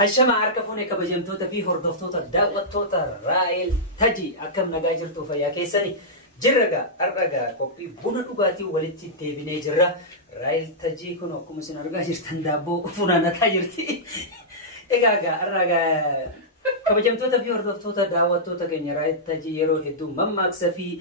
الشمع عركفوني كبجمتوتا في هردفتوتا داوتوتا رايل تجي أكم نجاجر توفيا كيسني جرّا أرجع كوبي بنا دعاتي ولدتي تبيني جرّا رايل تجي كنا كم سن أرجع تندابو فنانا تاجرتي إيجا أرجع كبجمتوتا في هردفتوتا داوتوتا كني رايل تجي يرو هدو مم أكسفي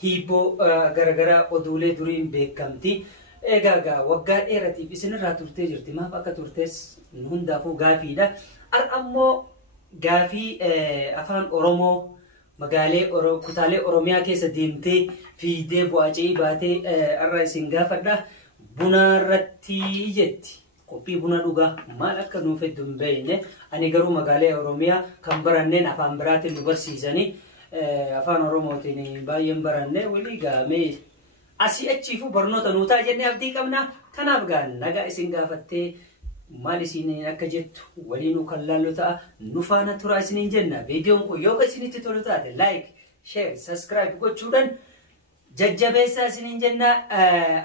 هيبو غرغرا أدولة دورين بكمتي إيجا وقع إيرتي بسن راتورتي جرتي ما فاك تورتيس نهندافو غافيدا أرأمو غافي أفان أورومو مقالي كتالي أوروميا كيسا ديمتي في دي بواجي باتي الرئيسين غافدا بنا رتي جتي كوبي بنا دوغا ما لك نوفي دنبيني أني غرو مقالي أوروميا كم برانين أفان براتي نبرسيزاني أفان أورومو تيني باين براني ولي غامي أسي أتشيفو برنوتا نوتا جنة أبدي كمنا كنابغان نغا إسين غافتي مالي سيني أكجت ولينو كلالو تا نفانا ترى سنين جنة فيديو كو يوغا سيني تتولو تا لايك شير سبسكرايب كو تشودن ججبيسا سنين جنة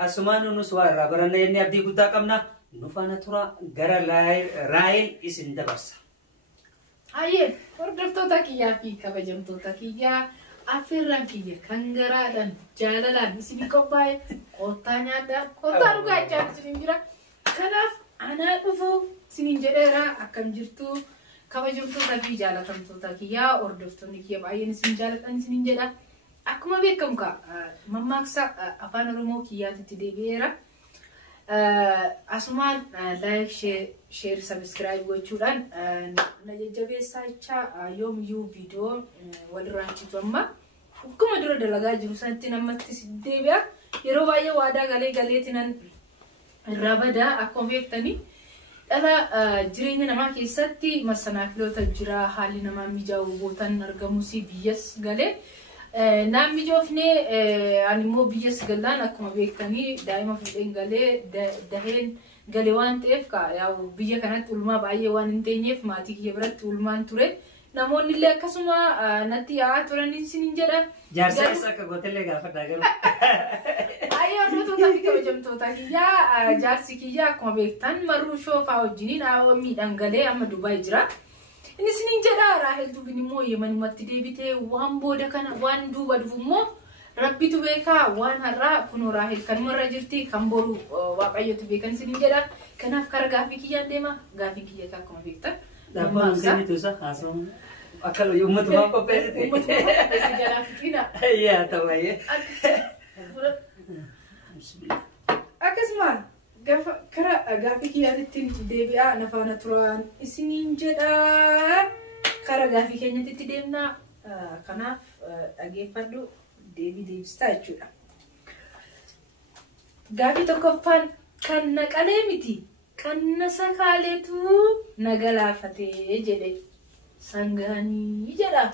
أسمانو نسوار رابرنا يني أبدي قدا كمنا نفانا ترى غرا رايل إسن دبرسا أيه وردفتو تاكيا في كبجمتو تاكيا أفران كيا كنغرادن جالالان إسمي كوباي قوتانيا دا قوتانو غاچان سنين جرا كناف أنا أفو سنين جديرة أكم جرتو كبجمتو تاكي جالتمتو تاكيا وردفتو نكيا باين سنين جالتان سنين جدا أكما بيكم كا مماكسا أفان رومو كيا تتدبيرا أسمان لايك شير سبسكرايب وچودان نججبه سايچا يوم يو فيديو ولرانچي توما كما درو دلغا جروسانتي نمتي سديبيا يرو بايه وادا غالي تنن رابدا أكون بيفتني ألا جرينا نما كيساتي مسنا كلو تجرا حالي نما ميجاو بوتان نرجموسي بيس غالي نام ميجوفني أنا مو بيس غلان أكون بيفتني دائما في إنجلي دهين غالي وان تفكا ياو بيا كانت علما بايه وان انتينيف ما تيجي يبرد علمان توري نمون اللي كسمة نتي عاتوراني سنينجرا جارسا إسا كغوتلي غافر داغرو أيه نوتو تاكي كبجمتو تاكي يا جارسي كيا كما بيكتان مرو شوفا وجنين أو ميدان غالي أما دوباي جرا إني سنينجرا راحل دوبيني مو يمن متدي بيتي وان بودا كان وان دوبا دومو ربي تبيكا وان هرا كنو راحل كان مرة جرتي كمبورو واقعيو تبيكان سنينجرا كناف كارا غافي كيا ديما غافي كيا كما بيكتان دابا نسيني توسا خاصم أكلوا يوم تمام كوبيتي جرا فينا يا توايه أكسما كرا غافي كيا تتين ديبيا نفانا تران إسنين جدا كرا غافي كيا تتديمنا كناف أجيفادو ديبي ستايتشولا غافي تكفان كان نقاليمتي كان نسكالتو نغلافتي جدي سانغاني جدا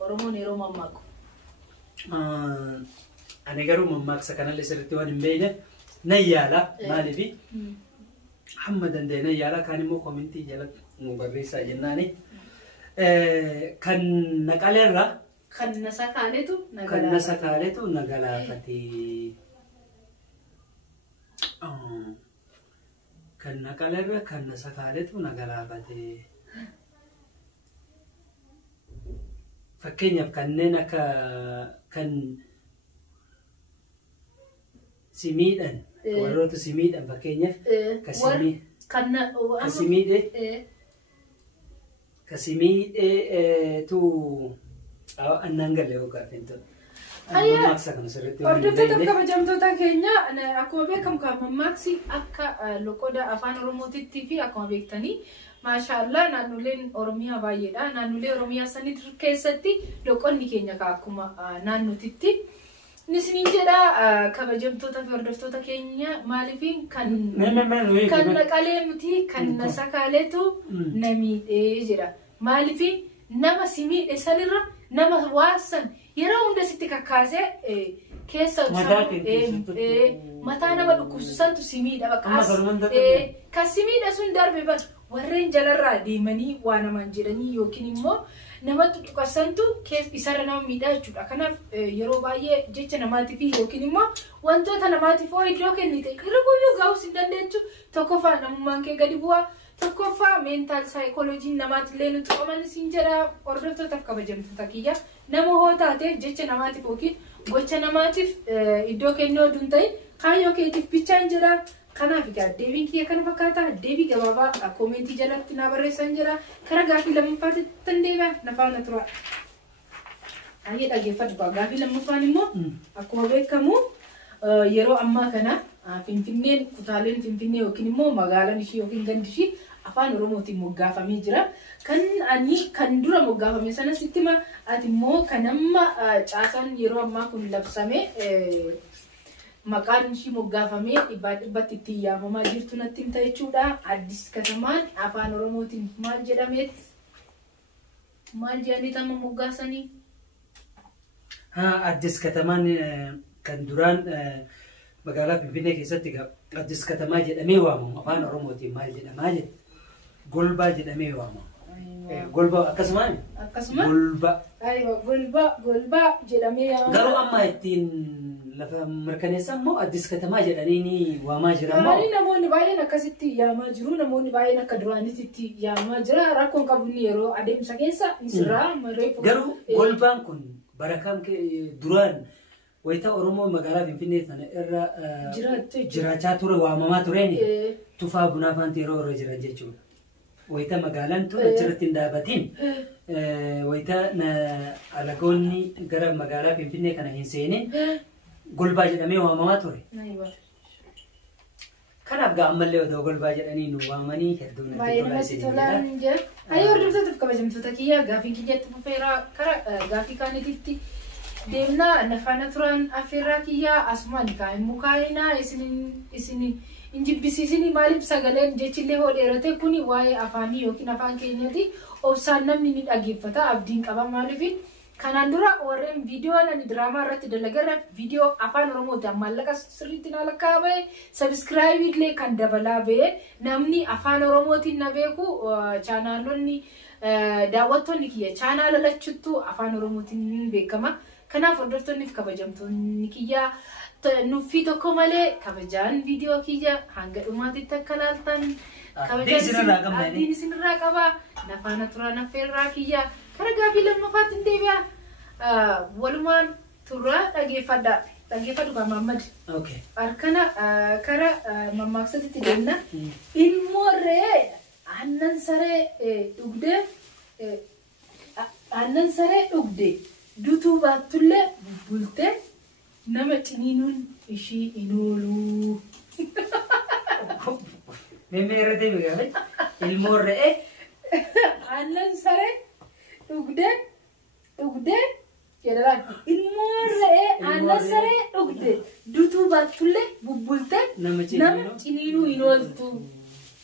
ورموني روما ماكو أنا قالوا مماك سكان اللي سرتوان مبينة نيالا مالي بي محمد عندي نيالا كان مو كومنتي جلت مبرسة جناني كان نقاليرا كان نسكالتو نغلافتي كان نقاليرا كان نسكالتو نغلافتي فكينيا كاننا كان سميدن ورot سميدن فكينيا كسميد تو أنانغل له كافينتو أيه أردت تبقى بجمتو تاكينيا أنا أكو بيكم كمماكسي أكا لوكودا أفان روموتي تيفي أكو بيكتاني ما شاء الله نانولين أوروميا بايدا نانولين أوروميا سنيد كيستي لوكون نيكينيا كاكوما نانو تيتي نسنين جدا كبجمتو تافي أردفتو تاكينيا مالفين كان نقاليمتي كان نساكاليتو نميد جدا مالفين نما سميد سالرا نما واسن يراون دستي كاكازي كيسا متى نما دكوسانتو سميد أبقاس كسميد أسون دربي بس warreen jalarraa deemanii waa namaan jedhanii yookiin immoo namatti dhukkaasantu keessa isarra nama miidhaa jechuudha. Kanaaf yeroo baay'ee jecha namaatiif yookiin immoo wantoota namaatiif iddoo kennite irra guyyuu gahuus hin dandeechu tokkoffaa namummaan kee gadi bu'aa tokkoffaa mental psychology namaatilee nuti qaban isin jedha hordoftoota kabajamtoota kiyya nama hootaate jecha namaatiif yookiin gocha namaatiif iddoo kennoo dun ta'e kaayyoo keetiif bichaan jedha kanaaf egaa deebiin kiyya kana fakkaata deebii gabaabaa koomentii jalatti na barreessan jedha kara gaafii lammaffaatti tan deebi'a nafaana tura ayee dhageeffadhu gaafii lammaffaan immoo akkuma beekamu yeroo ammaa kana Finfinneen kutaaleen Finfinnee yookiin immoo magaalaan ishii yookiin gandi ishii afaan Oromootiin moggaafamee jira. Kan dura moggaafame sana sitti ma ati immoo kan amma caasaan yeroo ammaa kun labsame maqaan ishii moggaafamee dhibbatti itti yaamamaa jirtu natti himta jechuudha. Addis Katamaan afaan Oromootiin maal jedhameet? Maal jedhanii amma moggaasanii? Addis Katamaan kan duraan magaalaa Finfinnee keessatti Addis Katamaa jedhamee waamamu afaan Oromootiin maal jedhamaa jedhe golbaa jedhamee waamamu golbaa akkasumaan golbaa jedhamee waamamu garuu amma ittiin lafa mirkaneessan immoo Addis Katamaa jedhanii waamaa jira maali namoonni baay'een akkasitti yaamaa jiru namoonni baay'een akka duraanitti yaamaa jira rakkoon qabni yeroo adeemsa keessa isirraa garuu golbaan kun barakam duraan wayita Oromoo magaalaa Finfinnee sana irra jiraachaa ture waamamaa tureeni tufaa bunaa faanti yeroo irra jiran jechuudha. Wayita magaalaan ture achirratti hin dhaabatiin wayita alagoonni gara magaalaa Finfinnee kana hin seenin golbaa jedhamee waamamaa ture. Kanaaf gaa ammallee odoo golbaa jedhanii nu waamanii hedduun baay'inatti tolaan jira. Ayyoo hordoftoota kabajamtoota kiyya gaafii kiyyatti fufeeraa kara gaafii kaanitti deemna nafaana turan afeerraa kiyyaa asumaan kaa'in mukaa'inaa isin injibbisiisini maaliif sagaleen jechillee hoo dheerate kuni waa'ee afaanii yookiin afaan keenyati obsaan namni ni dhageeffata abdiin qaba maaliif kanaan dura warreen viidiyoon ani diraamaa irratti dalagarra viidiyoo afaan Oromooti maallaqa sirriitti na lakkaa ba'e sabskraayibii illee kan dabalaa ba'e namni afaan Oromootiin na beeku chaanaalonni daawwattoonni kiyya chaanaala lachuttuu afaan Oromootiin beekama. Kanaaf hordoftoonni fi kabajamtoonni kiyya nuffii tokko malee kabajaan viidiyoo kiyya hanga dhumaatitti akka laaltan kabajaan isinirraa qaba nafaana turan affeerraa kiyya kara gaafii lammaffaatti hin deebi'a walumaan turraa dhageeffadhu kan Mahammad harkana kara mammaaksaatti deemna ilmoo re'ee aannan saree dhugde dutuu baatullee bultee nama ciniinuun ishii inooluu. Memee irra deebi gaafate ilmoo re'ee aannan saree dhugde jedhaan ilmoo re'ee aannan saree dhugde dutuu baatullee bubbultee nama ciniinuu inooltu.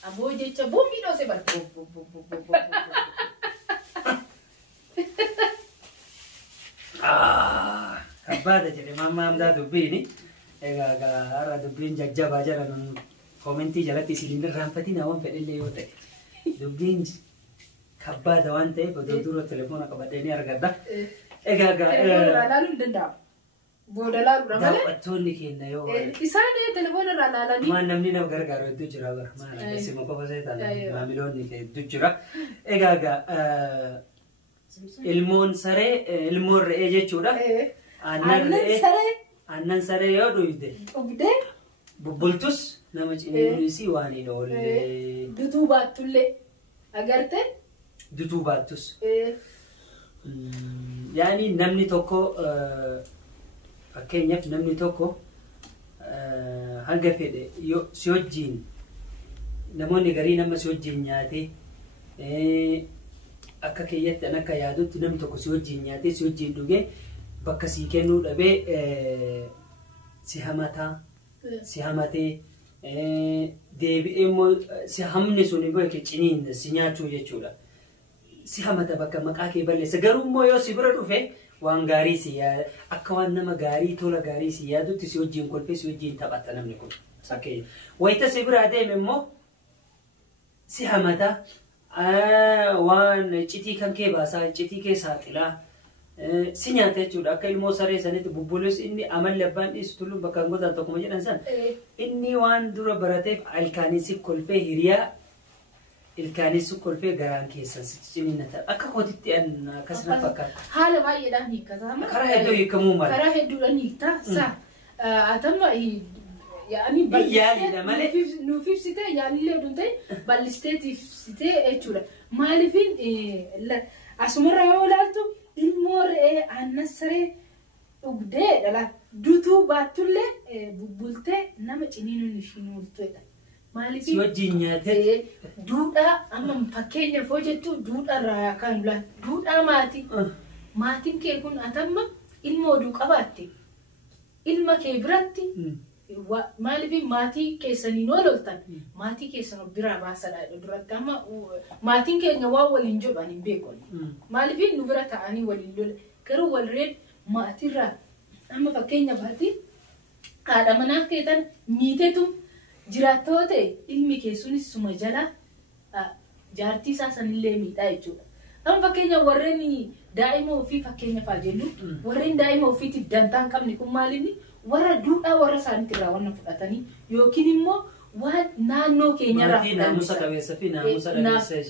Aboo jecha boombii dhoose bara. Kabbada jedhe mamma amdaa dubbiini egaa har'a dubbiin jajjabaa jedhan koomentii jalatti isin irraanfatiin waan fedhillee yoo ta'e dubbiin kabbada waan ta'eef odoo dura telefoona qabadhee ni argadha. Egaa laaluu hin danda'amu. Booda laaludha malee. Daawwattoonni keenya yoo isaan telefoona irraa laalanii. Maan namni nama gargaaru hedduu jira bara. Maal akkasuma qofa seetaan maamiloonni hedduu jira. Egaa ilmoon saree ilmoon re'ee jechuudha. Aannan saree yoo dhugde bubbultus nama ciniinuunisii waan hin oolle. Dutuu baattullee agarte. Dutuu baattus. Yaani namni tokko fakkeenyaaf namni tokko hanga fedhe si wajjin namoonni garii nama si wajjin nyaatee akka keeyyatti an akka yaadutti namni tokko si wajjin nyaatee si wajjin dhugee bakka sii kennuu dhabee si hamatee deebi'ee immoo si hamni sun immoo ciniin si nyaachuu jechuudha. Si hamata bakka maqaa kee balleessa garuu immoo yoo si bira dhufe waan gaarii si yaada akka waan nama gaarii tola gaarii si yaadutti si wajjin kolfee si wajjin taphata namni kun. Fakkeenya wayita si bira deeme immoo si hamata waan citii kan kee baasaa citii kee saaxilaa si nyaata jechuudha akka ilmoo saree sanitti bubbulus inni amalli abbaan dhiisu tulluun bakka gotaan tokkuma jedhan san inni waan dura barateef alkaanii si kolfee hiriyaa ilkaanis kolfee garaan keessan cimina ta'a. Akka kootitti an akkasuma fakkaata. Haala baay'eedhaan hiikkatama. Karaa hedduu hiikamuu mala. Karaa hedduudhaan hiikta. Atamma yaani yaalidha malee. Nuuf ibsite yaalillee hedduun ta'e bal'isteetiif sitee jechuudha. Maaliifin asumarra yoo ilaaltu ilmoo re'ee aannan saree dhugdee dhala duutuu baattullee bubbultee nama ciniinuun ishiin ooltuudha. Maaliif wajjin nyaatee duudhaa amma fakkeenyaaf hoo jettu duudhaarraa kan ulaan duudhaa maatiin kee kun atamma ilmoo oduu qabaatte ilma kee biratti maaliif maatii keessaniin oololtan maatii keessan biraa baasadha duratti amma maatiin keenya waan waliin jedhan hin beekon maaliif nu bira ta'anii waliin lola garuu walreen maatirraa amma fakkeenya baati haadha manaa keetan miiteetu jiraattoota ilmi keessunis suma jala jaartii isaa sanillee miidhaa jechuudha. Amma fakkeenya warreen daa'ima ofii fakkeenya fa'aa jennu warreen daa'ima ofiitiif dantaa hin qabne kun maalinni warra duudhaa warra isaaniitirraa waan fudhatanii yookiin immoo waan naannoo keenyarraa naamusa qabeessa fi naamusa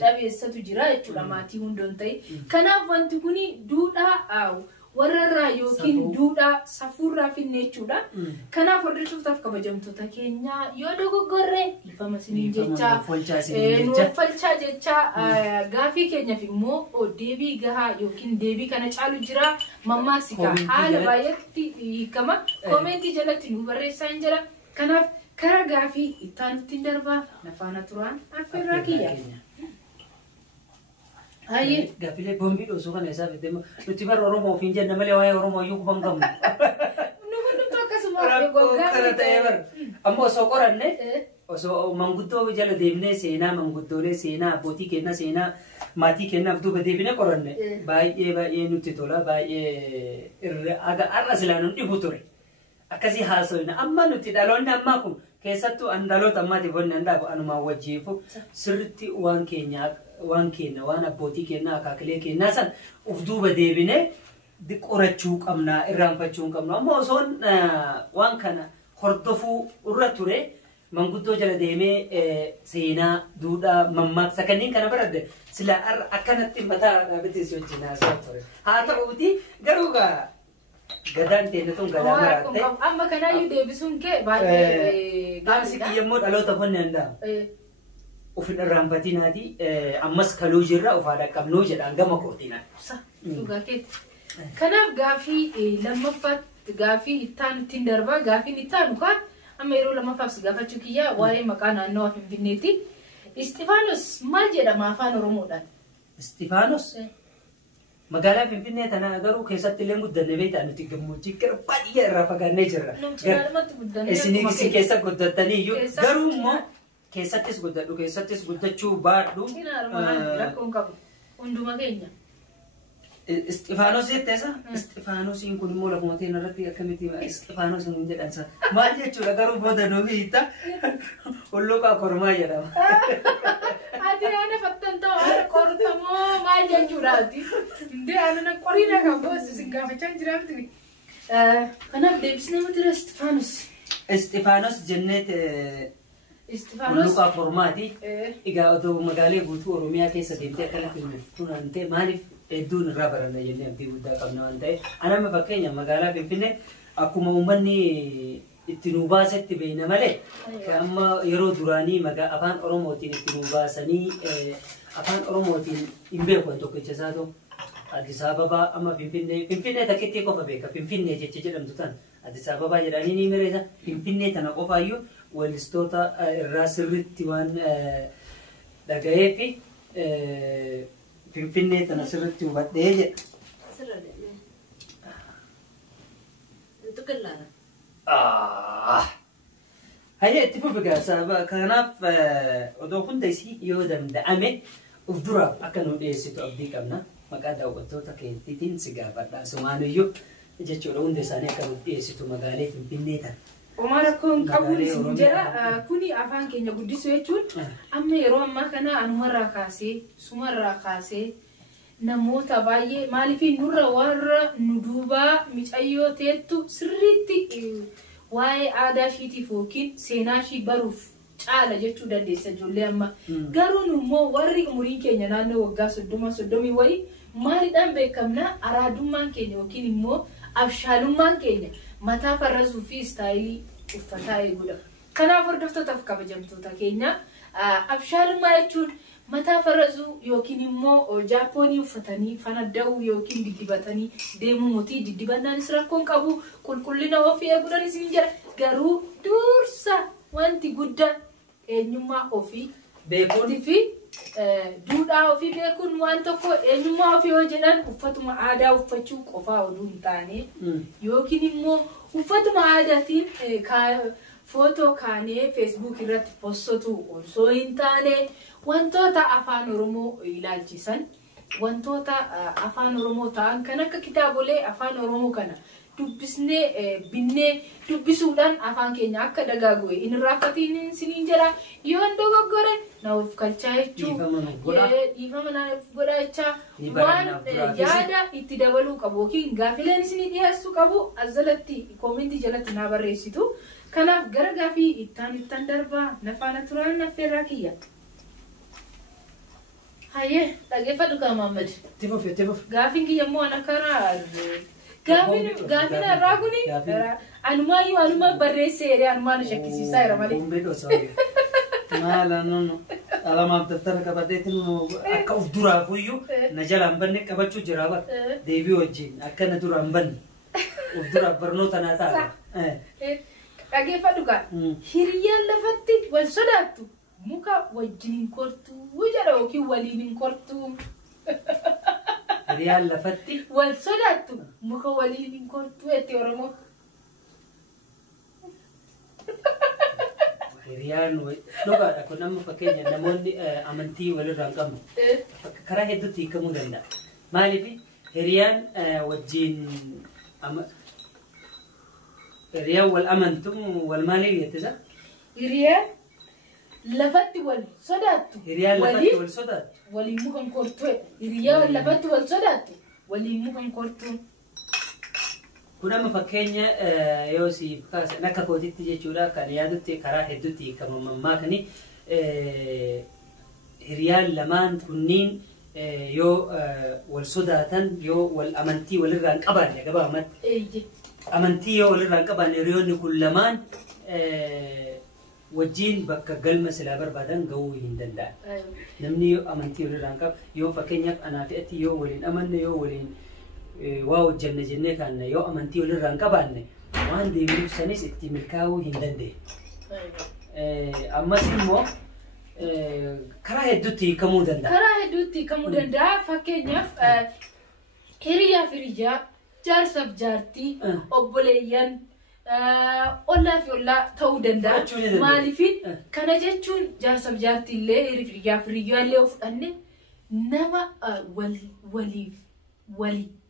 dhabeessatu jira jechuudha maatii hundoon ta'e. Kanaaf wanti kun duudhaa warrarraa yookiin duudhaa safuurraa finne jechuudha. Kanaaf hordoftootaf kabajamtoota keenya yoo dogoggorree ifama isiniin jechaa nuuffalchaa jechaa gaafii keenyaaf immoo deebii gahaa yookiin deebii kana caalu jira mammaasika haala baay'eetti hiikama koomentii jalatti nu barreessaa hin jira. Kanaaf karaa gaafii ittaanutti darbaa nafaana turaan affeerraa kiyya. Aye, gaaffilee boombii dhoosuu kana isaa fidee nuti bara Oromoo ofiin jenna malee waa'ee Oromoo iyyuu kuban qabnu. Nuti akkasuma kana ta'ee bara. Ammoo osoo qoranne osoo manguddoo jala deemnee seenaa manguddoolee seenaa abbootii kennaa seenaa maatii kennaaf duuba deebinee qoranne baay'ee nutti tola baay'ee har'a silaa nu dhibu ture. Akkasii haasofna amma nuti dhaloonni ammaa kun keessattuu an dhaloota ammaatiif wanni an dhaabu anumaan wajjiifu sirriitti waan keenya waan abbootii kennaa akaakilee kennaa san uf duuba deebinee qorachuu qabnaa irraanfachuu hin qabnu. Amma osoon waan kana hordofuu irra ture manguddoo jala deemee seenaa duudhaa mammaaksa kanneen kana baradde sila akkanatti mataa dhaabatees wajjin haasa'aa ture. Haa ta'uuti garuu gadaan teenya tun gadaa maraate. Amma kanaayyuu deebisuun kee baay'ee gaafsi kiyyammoo dhaloota fonne handa'amu. Ufin irraanfatinaati ammas kaluu jirra ufaa dhaqqabnuu jedhaan gama kootinaan. Kanaaf gaafii lammaffaatti gaafii ittaan ittiin darbaa gaafiin ittaan kaan amma yeroo lammaffaaf si gaafachuu kiyyaa waa'ee maqaa naannoo Finfinneeti. Istifaanos maal jedhama afaan Oromoodhaan? Istifaanos magaalaa Finfinnee tana garuu keessatti illee guddanne beektaa nuti gammoojjii gara baay'ee irraa fagaannee jirra. Isin keessa guddattanii iyyuu garuu immoo keessattis guddadhu keessattis guddachuu baadhu. Rakkoon qabu hunduma keenya. Istifaanos jetteessa Istifaanosiin kun immoo lafuma ta'een irratti akkamitti Istifaanos hin jedhansa maal jechuudha garuu booda nuufi hiita hulluuqaa kormaa jedhama. Ati ana fattan ta'u ana qortamoo maal jechuudhaati. Indee ana qorina kan boosu si gaafachaa jiraamti. Kanaaf deebisnee mati Istifaanos. Istifaanos jenneet hulluuqaa kormaati. Egaa otoo magaalee guutuu Oromiyaa keessa deemtee akkanatti funaantee maaliif hedduun irraa baranna jennee abdii guddaa qabna waan ta'eef anama fakkeenya magaalaa Finfinnee akkuma uummanni itti nu baasetti beekna malee amma yeroo duraanii afaan Oromootiin itti nu baasanii afaan Oromootiin hin beeku tokkicha isaa ta'u Addis Ababaa amma Finfinnee takkitti qofa beeka Finfinnee jecha jedhamtu tan Addis Ababaa jedhanii ni mireessa Finfinnee tana qofaayyuu wallistoota irraa sirriitti waan dhaga'eefi Finfinnee tana sirriitti hubadhee jedha. Hayya itti fufi gaasa kanaaf odoo hunda isii yoo danda'ame uf duraaf akka nu dhiyeessitu abdii qabna maqaa daawwattoota keetiitiin si gaafadha sumaaniyyuu jechuudha hunda isaanii akka nu dhiyeessitu magaalee Finfinnee tana. Omar kun qabuun isin jira kuni afaan keenya guddisuu jechuun amma yeroo ammaa kana anumarraa kaasee sumarraa kaasee namoota baay'ee maaliif nurra warra nu duubaa micayyoo teettu sirriitti waa'ee aadaa ishiitiif yookiin seenaa ishii baruuf caala jechuu dandeessa ijoollee amma. Garuu immoo warri umuriin keenya naannoo waggaa 30 wayii maalidhaan beekamna araadummaan keenya yookiin immoo abshaalummaan keenya mataa farrasuu fi istaayilii uffataa eeguudha. Kanaaf hordoftootaaf kabajamtoota keenya abshaalummaa jechuun mataa farrasuu yookiin immoo Jaapoonii uffatanii fanadda'uu yookiin diddibatanii deemuu mutii diddibannaanis rakkoon qabu qulqullina ofii eeguudhaanis ni jira. Garuu dursa wanti guddaan eenyummaa ofii beekuutii fi duudhaa ofii beekuun waan tokko eenyummaa ofii yoo jedhan uffatuma aadaa uffachuu qofaa oduu hin taane yookiin immoo uffatuma aadaatiin footoo kaanee Facebook irratti postotu osoo hin taane wantoota afaan Oromoo ilaalchisan wantoota afaan Oromoo ta'an kan akka kitaabolee afaan Oromoo kana dubbisnee binnee dubbisuudhaan afaan keenya akka dagaagu hin irraanfatiin siniin jira yoo dogoggore naaf kalchaa jechuun dhiifama naaf godha jecha waan yaada itti dabaluu qabu yookiin gaafileen isinii dhiyeessuu qabu azalatti koomentii jalatti naa barreessitu. Kanaaf gara gaafii ittaan darbaa nafaana turaan naffeerraa kiyya. Hayyee dhaggeeffadhu kaa Muhammad. Tifuuf. Gaafiin kiyya immoo ana karaa gaafiin irraa kuni anumaayyuu anuma barreessee anumaan shakkisiisaa jira malee. Maala nono alamaaf daftara qabateetiin akka of duraafuyyuu na jalaan banne qabachuu jira bara deebii wajjin akka na duraan banne of duraaf barnoota naa ta'a. Dhaggeeffadhu kaa hiriyyaan lafatti wal sodaattu muka wajjin hin kortuu jedha yookiin waliin hin kortuu. Hiriyyaan lafatti wal sodaattu muka waliin hin kortuu jettee Oromoo. Hiriyyaan dhugaadha kun amma fakkeenya namoonni amantii walirraa hin qabne karaa hedduutti hiikamuu danda'a. Maaliif hiriyyaan wajjin hiriyyaan wal amantuu wal maaliif jettisa? Hiriyyaan lafatti wal sodaattu. Hiriyyaan lafatti wal sodaattu. Waliin mukan kortuu. Hiriyyaan lafatti wal sodaattu. Waliin mukan kortuu. Kun amma fakkeenya yoo siif kaasan akka kootitti jechuudha kan yaadutti karaa hedduutti hiikamammaa kani hiriyyaan lamaan kunniin yoo wal sodaatan yoo wal amantii walirraa hin qabaanne gabaabumatti. Amantii yoo walirraa hin qabaanne hiriyoonni kun lamaan wajjin bakka galma silaa barbaadan gahuu hin danda'an. Namni yoo amantii walirraa hin qabu yoo fakkeenyaaf anaa fi ati yoo waliin amanne yoo waliin waa hojjanne jennee kaanne yoo amantii walirraa hin qabaanne waan deebiif sanis itti milkaa'uu hin dandeenye. Ammas immoo karaa hedduutti hiikamuu danda'a. Karaa hedduutti hiikamuu danda'a. Fakkeenyaaf hiriyyaa fi hiriyyaa jaarsaaf jaartii obboleeyyan ollaa fi ollaa ta'uu danda'a. Maaliifin kana jechuun jaarsaaf jaartii illee hiriyyaa fi hiriyyaa illee fudhanne nama waliif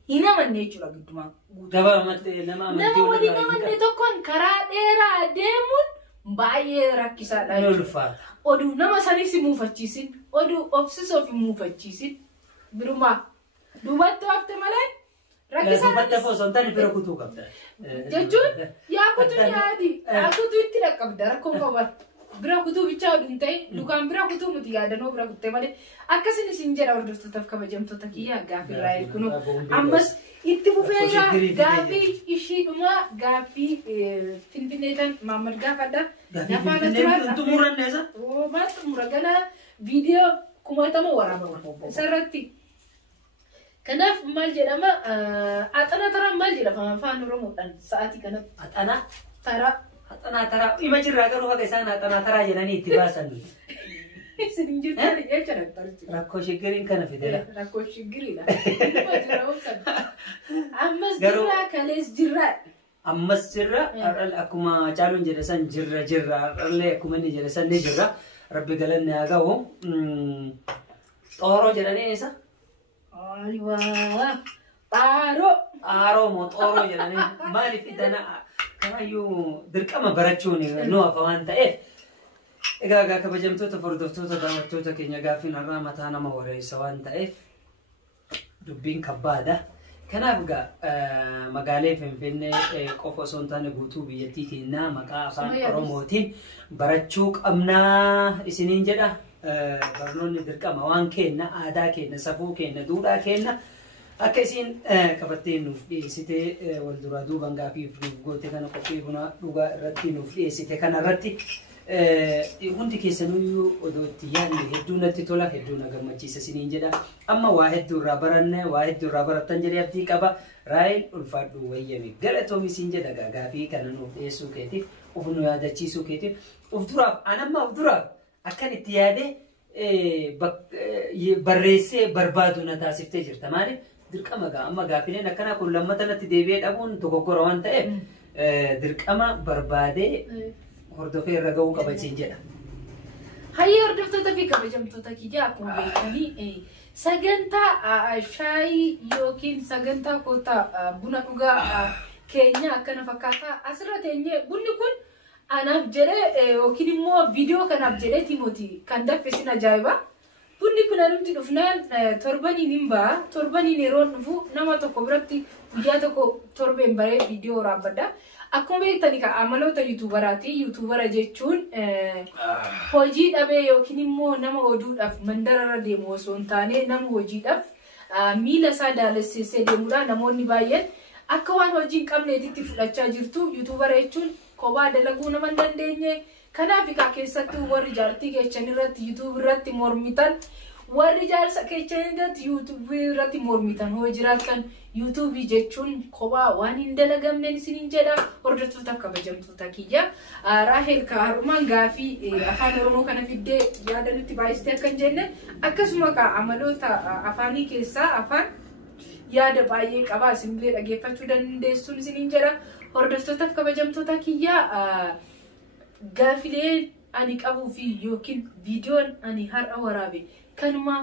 hin amanne jechuudha giddumaa. Nama waliin amanne tokkoon karaa dheeraa deemuun baay'ee rakkisaadha. Oduu nama saniif hin muufachiisin, oduu obsisoof hin muufachiisin. Birumaa duubatti hafte malee rakkisaadha. Duubatti hafoo sontaan bira kutuu qabda. Jechuun yaa kutuu yaadi, yaa kutuu itti dhaqqabda rakkoon qaban. Bira kutuu bichaa oduun ta'e dukaan bira kutuu nuti yaadanoo bira kuttee malee akkasiin isin jedha hordoftootaaf kabajamtoota kiyyaa gaafirraa eegnu. Ammas itti fufeera gaafii ishiidhuma gaafii finfinneetan Muhammad gaafadha. Gaafii xumuranneessa? Maal xumura gana viidiyoo 1000 waraabama isarratti. Kanaaf maal jedhama axana tara maal jedhama afaan Oromoodhaan sa'aatii kanatti. Axana? Tara. Axana ima jirraa garuu haqa isaan axana taraa jedhanii itti baasan. Isin jirtani jechuudha. Rakkoo shiggiriin kana fidela. Rakkoo shiggiriidha. Ammas jirra kalees jirra. Ammas jirra akkuma caaluun jedhe san jirra illee akkuma inni jedhe san ni jirra. Rabbi galanne haa ga'u. Xooroo jedhanii isa? Ayiwaa. Xaaroo moo xooroo jedhanii maaliif idana kanayyuu dirqama barachuun nu hafa waan ta'eef. Egaa kabajamtoota hordoftoota daawwattoota keenya gaafiin har'aa mataa nama wareessa waan ta'eef dubbiin kabbaadha. Kanaaf egaa magaalee Finfinnee qofa osoo hin taane guutuu biyyattii keenyaa maqaa afaan Oromootiin barachuu qabnaa isiniin jedha. Barnoonni dirqama waan kenna aadaa kenna safuu kenna duudhaa kenna akka isin qabattee nuuf dhiyeessite wal duraa duubaan gaaffii nuuf goote kana qophii buna dhugaa irratti nuuf dhiyeessite kana irratti hundi keessaniyyuu odootti yaadne hedduu natti tola hedduu na gammachiisa isiniin jedha. Amma waa hedduu irraa baranne waa hedduu irraa barattan jedhee abdii qaba. Raayil ulfaadhu wayyame galatoomi isiin jedha gaaffii kana nuuf dhiyeessuu keetiif of nu yaadachiisuu keetiif of duraaf anamma of duraaf akkan itti yaade barreessee barbaadu na taasiftee jirta. Maaliif dirqama amma gaaffileen akkanaa kun lammata natti deebi'ee dhabuun dogoggora waan ta'eef dirqama barbaadee hordofee irra ga'uu qaba isiin jedha. Hayyee hordoftoota fi kabajamtoota kiyyaa akkuma beekanii sagantaa shaayii yookiin sagantaa kootaa buna dhugaa keenya akkana fakkaata asirra teenyee bunni kun anaaf jedhee yookiin immoo viidiyoo kanaaf jedhee Timootii kan daffisin ajaa'iba. Bunni kun anumti dhufnaan torbaniin hin ba'a. Torbaniin yeroo dhufu nama tokko biratti guyyaa tokko torbeen baree viidiyoo waraabadha. Akkuma beektani amaloota yuutuubaraati. Yuutuubara jechuun hojii dhabee yookiin immoo nama oduudhaaf mandararra deemu osoo hin taane nama hojiidhaaf miila isaa daalessisee deemudha. Namoonni baay'een akka waan hojii hin qabneetitti fudhachaa jirtu. Yuutuubara jechuun kophaa dalaguu nama hin dandeenye. Kanaaf keessattuu warri jaartii keechan irratti YouTube irratti mormitan warri jaarsa keechan irratti YouTube irratti mormitan hoo jiraatan YouTube jechuun kophaa waan hin dalagamneen isiniin jedha. Hordoftoota kabajamtoota kiyya Raahel Kaarumaan gaaffii afaan Oromoo kana fiddee yaada nutti baay'istee akka hin jenne akkasuma amaloota afaanii keessaa afaan yaada baay'ee qaba isinillee dhageeffachuu dandeessuun isiniin jedha. Hordoftoota kabajamtoota kiyya gaaffileen ani qabuu fi yookiin viidiyoon ani har'a waraabe kanuma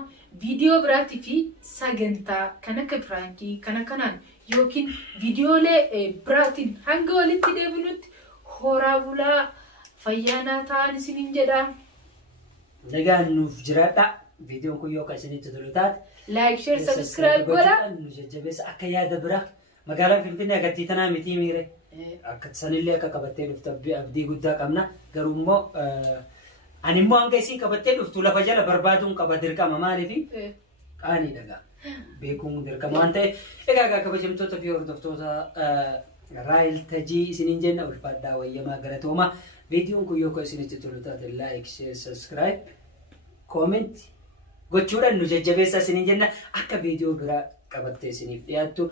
viidiyoo biraatii fi sagantaa kan akka piraankii kana kanaan yookiin viidiyoolee biraatiin hanga walitti deebinutti horaa bulaa fayyaanaa ta'an isiniin jedha. Nagaan nuuf jiraadha. Viidiyoon kun yoo isinitti tolu taate like share subscribe godha. Nu jajjabeessa akka yaada bira magaalaa Finfinnee akkatti tanaa miti miire. Akka sanillee akka qabattee dhuftu abdii guddaa qabna. Garuu immoo ani immoo hanga isiin qabattee dhuftu lafa jala barbaaduun qaba dirqama maaliif qaanii dhagaa beekuun dirqama waan ta'eef egaa kabajamtoota fi hordoftoota Raayil Tajii isiniin jenna ulfaadhaa wayyamaa galatooma. Viidiyoon kun yoo isinitti tolu taate like share subscribe comment gochuudhaan nu jajjabeessa isiniin jenna akka viidiyoo biraa qabattee isiniif dhiyaattu.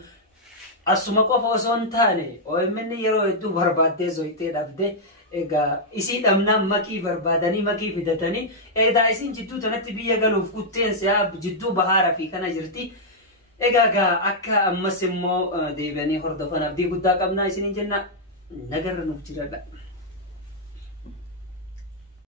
Asuma qofa osoo hin taane OMN yeroo hedduu barbaaddee zoitee dhabde egaa isii dhabnaan makii barbaadanii makii fidatanii egaa isiin jidduu tanatti biyya galuuf kutteensa jidduu bahaara fi kana jirti. Egaa akka ammas immoo deebi'anii hordofan abdii guddaa qabnaa isiniin jenna nagarra nuuf jiraadha.